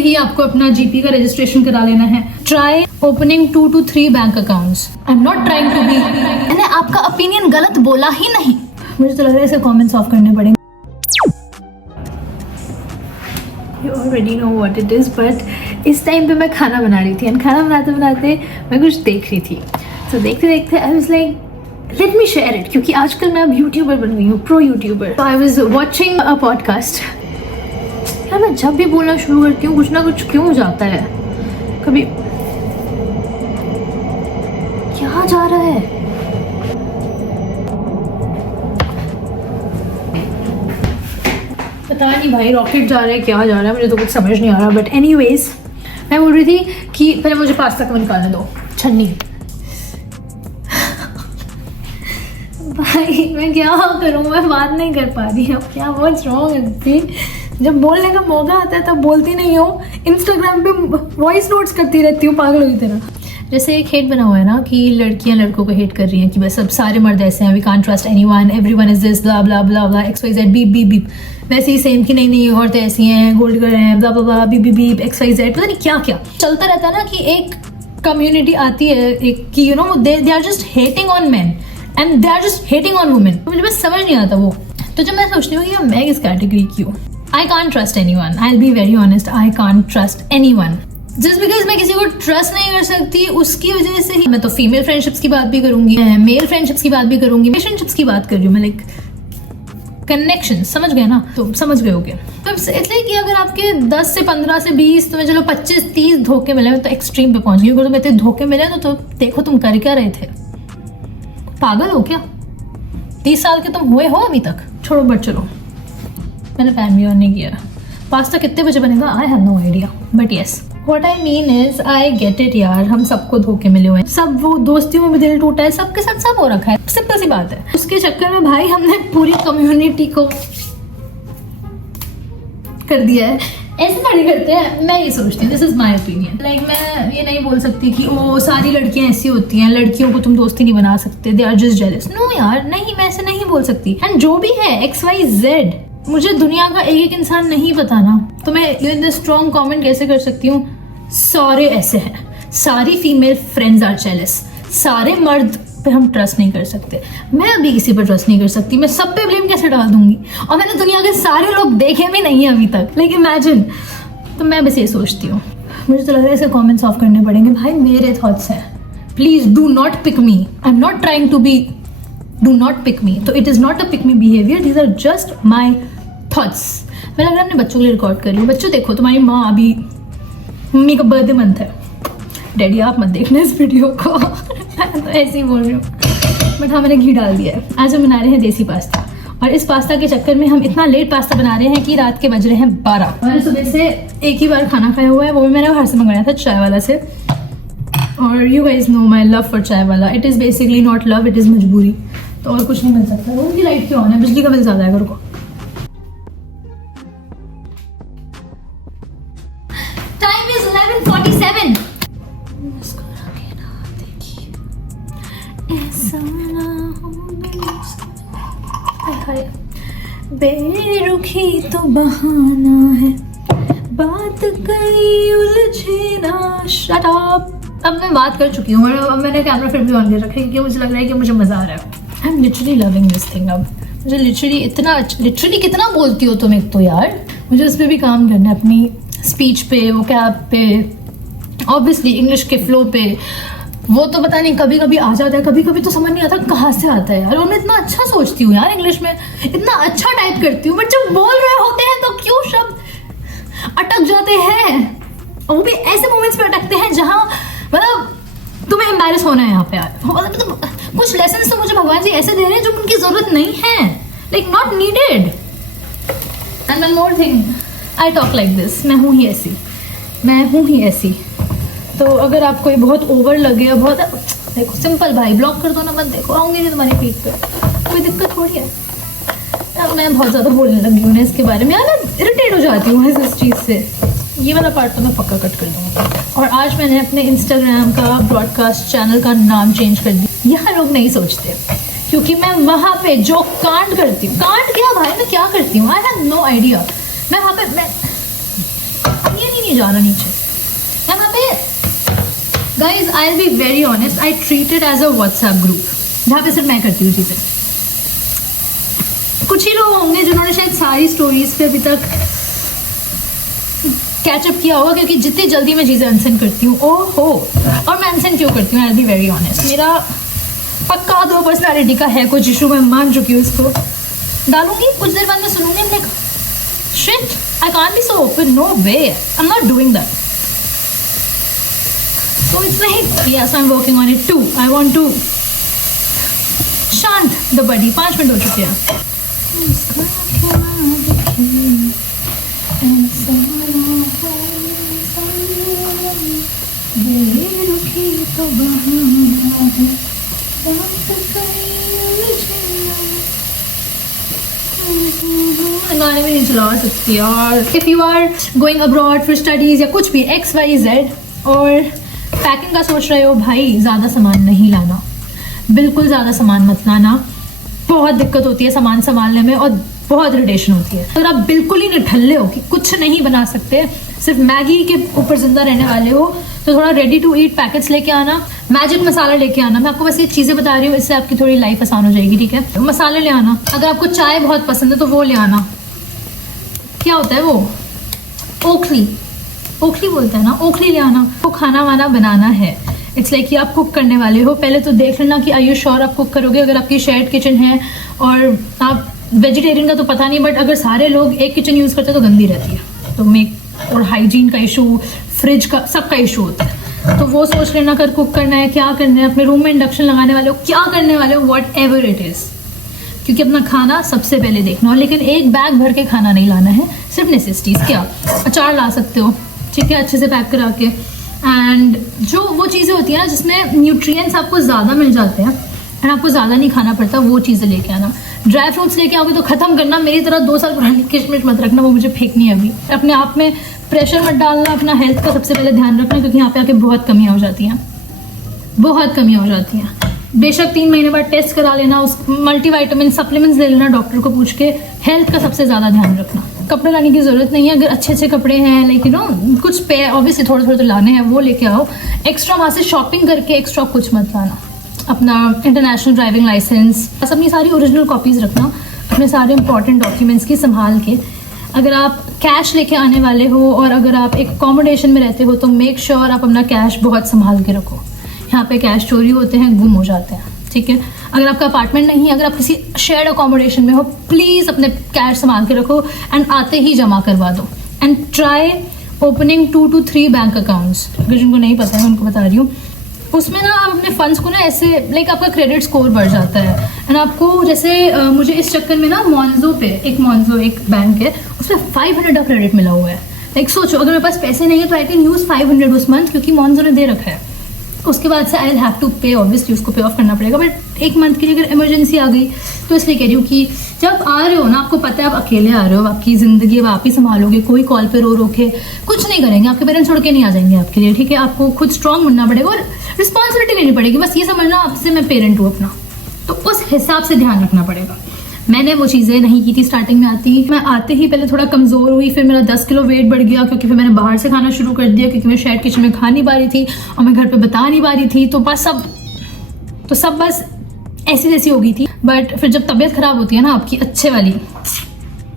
ही आपको अपना जीपी का रजिस्ट्रेशन करा लेना है। Try opening 2 to 3 bank accounts. I am not trying to be, मैंने आपका ओपिनियन गलत बोला ही नहीं। मुझे तो लग रहा है इसके कमेंट्स ऑफ करने पड़ेंगे। You already know what it is, but इस टाइम पे मैं खाना बना रही थी एंड खाना बनाते बनाते मैं कुछ देख रही थी। तो देखते देखते I was like let me share it, क्योंकि आजकल मैं अब यूट्यूबर बन गई हूँ, pro YouTuber. I was watching a podcast. यार मैं जब भी बोलना शुरू करती हूँ कुछ ना कुछ क्यों हो जाता है। कभी क्या जा रहा है, पता नहीं भाई, रॉकेट जा रहा है क्या जा रहा है, मुझे तो कुछ समझ नहीं आ रहा। बट एनीवेज मैं बोल रही थी कि पहले मुझे पास्ता को निकालने दो छन्नी। भाई मैं क्या करूँ, मैं बात नहीं कर पा रही हूँ, क्या बहुत रॉन्ग थी। जब बोलने का मौका आता है तब बोलती नहीं हूँ, इंस्टाग्राम पे वॉइस नोट्स करती रहती हूँ पागल हुई तरह। जैसे एक हेट बना हुआ है ना कि लड़कियां लड़कों को हेट कर रही हैं कि बस अब सारे मर्द ऐसे हैं, we can't trust anyone, everyone is this, blah blah blah blah, XYZ beep beep beep. वैसे ही सेम कि नहीं नहीं औरतें ऐसी हैं, गोल्ड गर्ल हैं, ब्ला ब्ला ब्ला, बीप बीप बीप, XYZ, पता नहीं क्या क्या चलता रहता है ना कि एक कम्युनिटी आती है एक कि you know they are just hating on men and they are just hating on women. मुझे बस समझ नहीं आता वो। तो जब मैं सोचती हूँ कि मैं किस कैटेगरी की हूँ, I can't trust anyone, I will be very honest, I can't trust anyone. Just because मैं किसी को ट्रस्ट नहीं कर सकती उसकी वजह से ही मैं तो फीमेल फ्रेंडशिप्स की बात भी करूंगी, मेल फ्रेंडशिप्स की बात भी करूंगी, रिलेशनशिप्स की बात कर रही हूँ मैं, लाइक कनेक्शन, समझ गए ना, तो समझ गए होगे। तो इसलिए कि अगर आपके 10 से 15 से 20 तो मैं चलो 25-30 धोखे मिले, मैं तो एक्सट्रीम पे पहुंच गई। अगर तुम्हें इतने धोखे मिले तो देखो तुम कर क्या रहे थे, पागल हो क्या? 30 साल के तुम हुए हो अभी तक? छोड़ो बट चलो, मैंने पैन भी ऑन नहीं किया। पास्ता कितने बजे बनेगा I have no idea, but yes what I mean is I get it यार। हम सबको धोखे मिले हुए हैं, सब वो दोस्तियों में भी दिल टूटा है, सबके साथ सब हो रखा है, सिंपल सी बात है। उसके चक्कर में भाई हमने पूरी कम्युनिटी को कर दिया है। ऐसे थोड़ी करते हैं, मैं ये सोचती हूँ, this is my opinion. Like मैं ये नहीं बोल सकती कि ओ सारी लड़कियां ऐसी होती हैं, लड़कियों को तुम दोस्ती नहीं बना सकते, they are just jealous. No यार, नहीं, मैं ऐसे नहीं बोल सकती। एंड जो भी है XYZ, मुझे दुनिया का एक एक इंसान नहीं पता ना, तो मैं इन स्ट्रॉन्ग कमेंट कैसे कर सकती हूँ सारे ऐसे हैं, सारी फीमेल फ्रेंड्स आर जेलस, सारे मर्द पे हम ट्रस्ट नहीं कर सकते। मैं अभी किसी पर ट्रस्ट नहीं कर सकती, मैं सब पे ब्लेम कैसे डाल दूंगी? और मैंने दुनिया के सारे लोग देखे भी नहीं है अभी तक, लाइक इमेजिन। तो मैं बस ये सोचती हूँ, मुझे तो लग रहा है इसके कमेंट्स ऑफ करने पड़ेंगे। भाई मेरे थॉट्स हैं, please do not pick me, I am not trying to be, do not pick me. तो it is not a pick me behaviour, these are just my thoughts. मैं लग रहा है अपने बच्चों के लिए रिकॉर्ड कर रही हूँ। बच्चों देखो, तुम्हारी माँ अभी, मम्मी का बर्थडे मंथ है, डैडी आप मत देखना इस वीडियो को तो ऐसे ही बोल रही हूँ, बट हाँ मैंने घी डाल दिया है। आज हम बना रहे हैं देसी पास्ता, और इस पास्ता के चक्कर में हम इतना लेट पास्ता बना रहे हैं कि रात के बज रहे हैं 12। मैंने सुबह से एक ही बार खाना खाया हुआ है, वो भी मैंने बाहर से मंगाया था चाय वाला से। और you guys know my love for चाय वाला, it is basically not love, it is मजबूरी। तो और कुछ नहीं मिल सकता। रूम की लाइट क्यों ऑन है? बिजली का बिल ज़्यादा है घर को। Time is 11:47। बेरुखी तो बहाना है, बात कई उलझे ना। Shut up. अब मैं बात कर चुकी हूँ, अब मैंने कैमरा फिर भी ऑन कर रखा है क्योंकि मुझे लग रहा है कि मुझे मजा आ रहा है। I am literally loving this thing. अब मुझे लिटरली कितना बोलती हो तुम एक तो यार। मुझे उस पर भी काम करना है, अपनी स्पीच पे, वो कैब पे, ऑब्वियसली इंग्लिश के फ्लो पे। वो तो पता नहीं कभी कभी आ जाता है, कभी कभी तो समझ नहीं आता कहाँ से आता है यार। और मैं इतना अच्छा सोचती हूँ यार, इंग्लिश में इतना अच्छा टाइप करती हूँ, बट जब बोल रहे होते हैं तो क्यों शब्द अटक जाते हैं। और वो भी ऐसे मोमेंट्स पे अटकते हैं जहाँ मतलब तुम्हें एम्बैरेस होना है यहाँ पे यार। मतलब कुछ लेसन तो मुझे भगवान जी ऐसे दे रहे हैं जो उनकी जरूरत नहीं है, like not needed. And one more thing, I talk like this, मैं हूँ ही ऐसी। तो अगर आपको ये बहुत ओवर लगे, बहुत देखो सिंपल भाई, ब्लॉक कर दो ना, मत देखो, आऊंगी नहीं तुम्हारी फीड पे, कोई दिक्कत थोड़ी है। अब मैं बहुत ज़्यादा बोलने लगी हूँ इसके बारे में यार, मैं इरिटेट हो जाती हूँ इस चीज़ से। ये वाला पार्ट तो मैं पक्का कट कर दूँगी। और आज मैंने अपने इंस्टाग्राम का ब्रॉडकास्ट चैनल का नाम चेंज कर दिया। यहाँ लोग नहीं सोचते, क्योंकि मैं वहाँ पे जो कांड करती हूँ, कांड क्या भाई, मैं क्या करती हूँ, आई हैव नो आइडिया। मैं वहाँ पे मैं ये नहीं नहीं जा रहा नीचे। यहाँ पे guys I will be very honest, I treat it as a WhatsApp group जहाँ पे सिर्फ मैं करती हूँ चीज़ें। कुछ ही लोग होंगे जिन्होंने शायद सारी स्टोरीज पे अभी तक कैचअप किया होगा, क्योंकि जितनी जल्दी मैं चीज़ें अनसेंड करती हूँ, ओहो। और मैं अनसेंड क्यों करती हूँ, आई विल बी वेरी ऑनेस्ट, मेरा पक्का 2 पर्सनालिटी का है कुछ इशू, मैं मान चुकी हूँ इसको। डालूंगी कुछ देर बाद मैं सुनूंगी, I'm like shit, I can't be so open, no way, I'm not doing that. So it's like, yes, I'm working on it too. I want to शांत द बडी। 5 मिनट हो चुके हैं। गाने में नहीं चला सकती यार। If you are going abroad for studies या कुछ भी XYZ और पैकिंग का सोच रहे हो, भाई ज़्यादा सामान नहीं लाना, बिल्कुल ज़्यादा सामान मत लाना। बहुत दिक्कत होती है सामान संभालने में और बहुत इरिटेशन होती है। अगर आप बिल्कुल ही निठल्ले हो कि कुछ नहीं बना सकते, सिर्फ मैगी के ऊपर जिंदा रहने वाले हो, तो थोड़ा रेडी टू ईट पैकेट्स लेके आना, मैजिक मसाला लेके आना। मैं आपको बस ये चीज़ें बता रही हूँ, इससे आपकी थोड़ी लाइफ आसान हो जाएगी, ठीक है। तो मसाले ले आना, अगर आपको चाय बहुत पसंद है तो वो ले आना। क्या होता है वो, ओखली बोलते हैं ना, ओखली ले आना। तो खाना वाना बनाना है, इट्स लाइक कि आप कुक करने वाले हो, पहले तो देख लेना कि आर यू श्योर आप कुक करोगे। अगर आपकी शेयर्ड किचन है और आप वेजिटेरियन का तो पता नहीं, बट अगर सारे लोग एक किचन यूज़ करते हैं तो गंदी रहती है, तो मेक और हाइजीन का इशू, फ्रिज का, सबका इशू होता है। तो वो सोच लेना अगर कुक करना है, क्या करना है, अपने रूम में इंडक्शन लगाने वाले हो, क्या करने वाले हो, वॉट एवर इट इज़, क्योंकि अपना खाना सबसे पहले देखना हो। लेकिन एक बैग भर के खाना नहीं लाना है, सिर्फ नेसेसिटीज़। क्या अचार ला सकते हो, ठीक है, अच्छे से पैक करा के। एंड जो वो चीज़ें होती है ना जिसमें न्यूट्रिएंट्स आपको ज़्यादा मिल जाते हैं एंड आपको ज़्यादा नहीं खाना पड़ता, वो चीज़ें लेके आना। ड्राई फ्रूट्स लेके आओगे तो ख़त्म करना, मेरी तरह 2 साल पुरानी किशमिश मत रखना, वो मुझे फेंकनी है अभी। अपने आप में प्रेशर मत डालना, अपना हेल्थ का सबसे पहले ध्यान रखना, क्योंकि यहाँ पे आके बहुत कमियाँ हो जाती हैं, बहुत कमियाँ हो जाती हैं। बेशक 3 महीने बाद टेस्ट करा लेना, उस मल्टीविटामिन सप्लीमेंट्स ले लेना डॉक्टर को पूछ के। हेल्थ का सबसे ज़्यादा ध्यान रखना। कपड़े लाने की ज़रूरत नहीं है, अगर अच्छे कपड़े हैं, लाइक यू नो कुछ पे ऑब्वियसली थोड़े तो लाने हैं, वो लेके आओ। एक्स्ट्रा वहाँ से शॉपिंग करके एक्स्ट्रा कुछ मत लाना। अपना इंटरनेशनल ड्राइविंग लाइसेंस, बस अपनी सारी ओरिजिनल कॉपीज़ रखना, अपने सारे इंपॉर्टेंट डॉक्यूमेंट्स की संभाल के। अगर आप कैश लेके आने वाले हो और अगर आप एक अकोमोडेशन में रहते हो तो मेक श्योर आप अपना कैश बहुत संभाल के रखो। यहाँ पे कैश चोरी होते हैं, गुम हो जाते हैं, ठीक है। अगर आपका अपार्टमेंट नहीं है, अगर आप किसी शेयर्ड अकोमोडेशन में हो, प्लीज़ अपने कैश संभाल के रखो एंड आते ही जमा करवा दो। And try opening 2 to 3 bank accounts. अगर जिनको नहीं पता है मैं उनको बता रही हूँ। उसमें ना आप अपने फंड्स को ना ऐसे, लाइक आपका क्रेडिट स्कोर बढ़ जाता है। एंड आपको जैसे मुझे इस चक्कर में ना मॉन्जो एक बैंक है, उसमें 500 का क्रेडिट मिला हुआ है। लाइक सोचो, अगर मेरे पास पैसे नहीं है तो आई कैन यूज़ 500 उस मंथ, क्योंकि मॉन्जो ने दे रखा है। उसके बाद से आई विल हैव टू पे, ऑब्वियसली उसको पे ऑफ करना पड़ेगा, बट 1 मंथ के लिए अगर इमरजेंसी आ गई तो इसलिए कह रही हूँ कि जब आ रहे हो ना, आपको पता है आप अकेले आ रहे हो, आपकी ज़िंदगी अब आप ही संभालोगे, कोई कॉल पे रो के कुछ नहीं करेंगे, आपके पेरेंट्स छोड़ के नहीं आ जाएंगे आपके लिए, ठीक है। आपको खुद स्ट्रांग बनना पड़ेगा और रिस्पॉन्सिबिलिटी लेनी पड़ेगी। बस ये समझना आपसे मैं पेरेंट हूँ अपना, तो उस हिसाब से ध्यान रखना पड़ेगा। मैंने वो चीज़ें नहीं की थी स्टार्टिंग में। मैं आते ही पहले थोड़ा कमज़ोर हुई, फिर मेरा 10 किलो वेट बढ़ गया, क्योंकि फिर मैंने बाहर से खाना शुरू कर दिया, क्योंकि मैं शेयर्ड किचन में खा नहीं पा रही थी और मैं घर पे बता नहीं पा रही थी, तो सब बस ऐसी जैसी हो गई थी। बट फिर जब तबीयत ख़राब होती है ना आपकी, अच्छे वाली,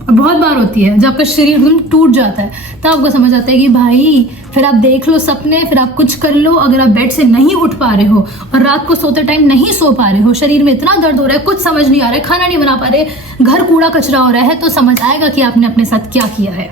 और बहुत बार होती है, जब आपका शरीर एकदम टूट जाता है, तब आपको समझ आता है कि भाई फिर आप देख लो सपने, फिर आप कुछ कर लो। अगर आप बेड से नहीं उठ पा रहे हो और रात को सोते टाइम नहीं सो पा रहे हो, शरीर में इतना दर्द हो रहा है, कुछ समझ नहीं आ रहा है, खाना नहीं बना पा रहे, घर कूड़ा कचरा हो रहा है, तो समझ आएगा कि आपने अपने साथ क्या किया है।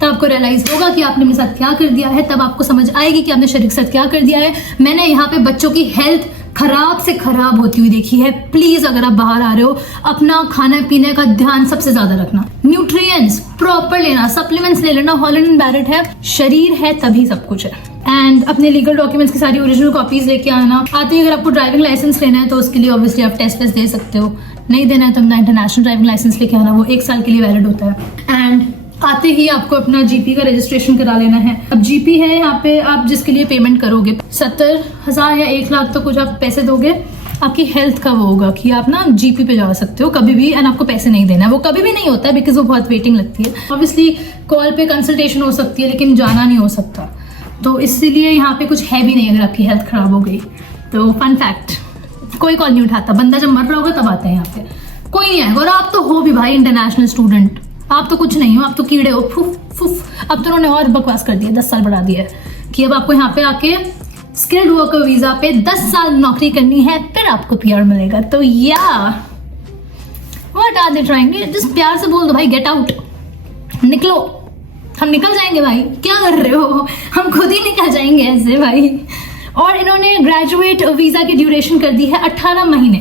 तब आपको रियलाइज होगा कि आपने अपने साथ क्या कर दिया है, तब आपको समझ आएगी कि आपने शरीर के साथ क्या कर दिया है। मैंने यहाँ पे बच्चों की हेल्थ खराब से खराब होती हुई देखी है। प्लीज अगर आप बाहर आ रहे हो, अपना खाने पीने का ध्यान सबसे ज्यादा रखना, न्यूट्रिएंट्स प्रॉपर लेना, सप्लीमेंट्स ले लेना। हॉलैंड एंड बैरेट है, शरीर है तभी सब कुछ है। एंड अपने लीगल डॉक्यूमेंट्स की सारी ओरिजिनल कॉपीज लेके आना। आते ही अगर आपको ड्राइविंग लाइसेंस लेना है तो उसके लिए ऑब्वियसली आप टेस्ट दे सकते हो, नहीं देना है तो अपना इंटरनेशनल ड्राइविंग लाइसेंस लेके आना, वो 1 साल के लिए वैलिड होता है। एंड आते ही आपको अपना जीपी का रजिस्ट्रेशन करा लेना है। अब जीपी है यहाँ पे आप जिसके लिए पेमेंट करोगे, 70,000 या 1 लाख तो कुछ आप पैसे दोगे आपकी हेल्थ का वो होगा कि आप ना जीपी पे जा सकते हो कभी भी एंड आपको पैसे नहीं देना है। वो कभी भी नहीं होता है बिकॉज वो बहुत वेटिंग लगती है। ऑब्वियसली कॉल पे कंसल्टेशन हो सकती है लेकिन जाना नहीं हो सकता, तो इसीलिए यहाँ पे कुछ है भी नहीं अगर आपकी हेल्थ खराब हो गई तो। फन फैक्ट, कोई कॉल नहीं उठाता, बंदा जब मर रहा होगा तब आता है यहाँ पे, कोई नहीं आएगा। और आप तो हो भी भाई इंटरनेशनल स्टूडेंट, आप तो कुछ नहीं हो, आप तो कीड़े हो। फुफ फुफ, अब तो उन्होंने और बकवास कर दिया, 10 साल बढ़ा दिया है कि अब आपको यहाँ पे आके स्किल्ड वर्कर वीजा पे 10 साल नौकरी करनी है फिर आपको पीआर मिलेगा। तो या व्हाट आर दे ट्राइंग, जिस प्यार से बोल दो भाई गेट आउट, निकलो, हम निकल जाएंगे भाई, क्या कर रहे हो, हम खुद ही निकल जाएंगे ऐसे भाई। और इन्होंने ग्रेजुएट वीजा की ड्यूरेशन कर दी है 18 महीने,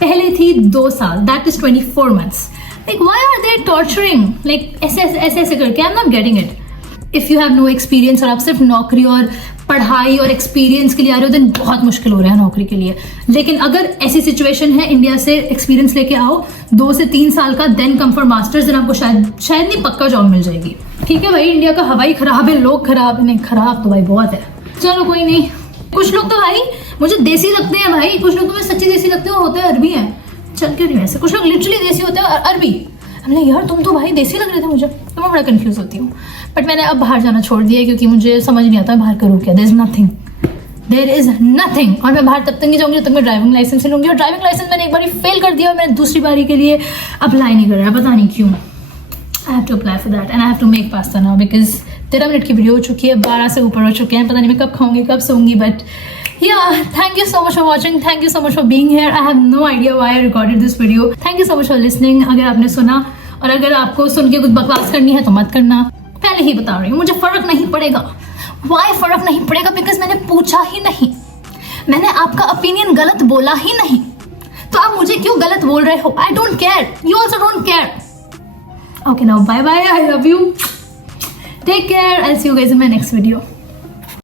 पहले थी 2 साल, that is 24 months। Like why are they torturing, like ऐसे ऐसे करके, I am not getting it. If you have no experience और आप सिर्फ नौकरी और पढ़ाई और एक्सपीरियंस के लिए आ रहे हो देन बहुत मुश्किल हो रहा है नौकरी के लिए। लेकिन अगर ऐसी सिचुएशन है इंडिया से एक्सपीरियंस लेके आओ 2 से 3 साल का, then come for masters, then आपको शायद नहीं पक्का जॉब मिल जाएगी। ठीक है भाई, इंडिया का हवाई खराब है, लोग खराब है, नहीं खराब तो भाई बहुत है, चलो कोई नहीं। कुछ लोग तो भाई मुझे देसी लगते हैं भाई, कुछ लोग तो मुझे सच्ची देसी लगते हैं, होते हैं अरबी हैं, चल क्यों नहीं वैसे, कुछ लोग लिटरली देसी होते हैं अरबी। हमने यार तुम तो भाई देसी लग रहे थे मुझे, तो मैं बड़ा कंफ्यूज होती हूँ। बट मैंने अब बाहर जाना छोड़ दिया क्योंकि मुझे समझ नहीं आता बाहर करूँ क्या, देयर इज नथिंग। और मैं बाहर तब तक नहीं जाऊंगी जब तक मैं ड्राइविंग लाइसेंस लूंगी, और ड्राइविंग लाइसेंस मैंने एक बार फेल कर दिया और मैंने दूसरी बारी के लिए अप्लाई नहीं कर रहा, पता नहीं क्यों। I have to apply for that and I have to make pasta now because 13 minute की वीडियो हो चुकी है, 12 से ऊपर हो चुके हैं, पता नहीं मैं कब खाऊंगी कब सोऊंगी। But yeah, thank you so much for watching, thank you so much for being here. I have no idea why I recorded this video. Thank you so much for listening. अगर आपने सुना और अगर आपको सुन के कुछ बकवास करनी है तो मत करना, पहले ही बता रही हूँ, मुझे फर्क नहीं पड़ेगा। Why फर्क नहीं पड़ेगा? बिकॉज मैंने पूछा ही नहीं, मैंने आपका ओपिनियन गलत बोला ही नहीं, तो आप मुझे क्यों गलत बोल रहे हो? I don't care, you also don't care. Okay now bye bye, I love you, take care, I see you guys in my next video.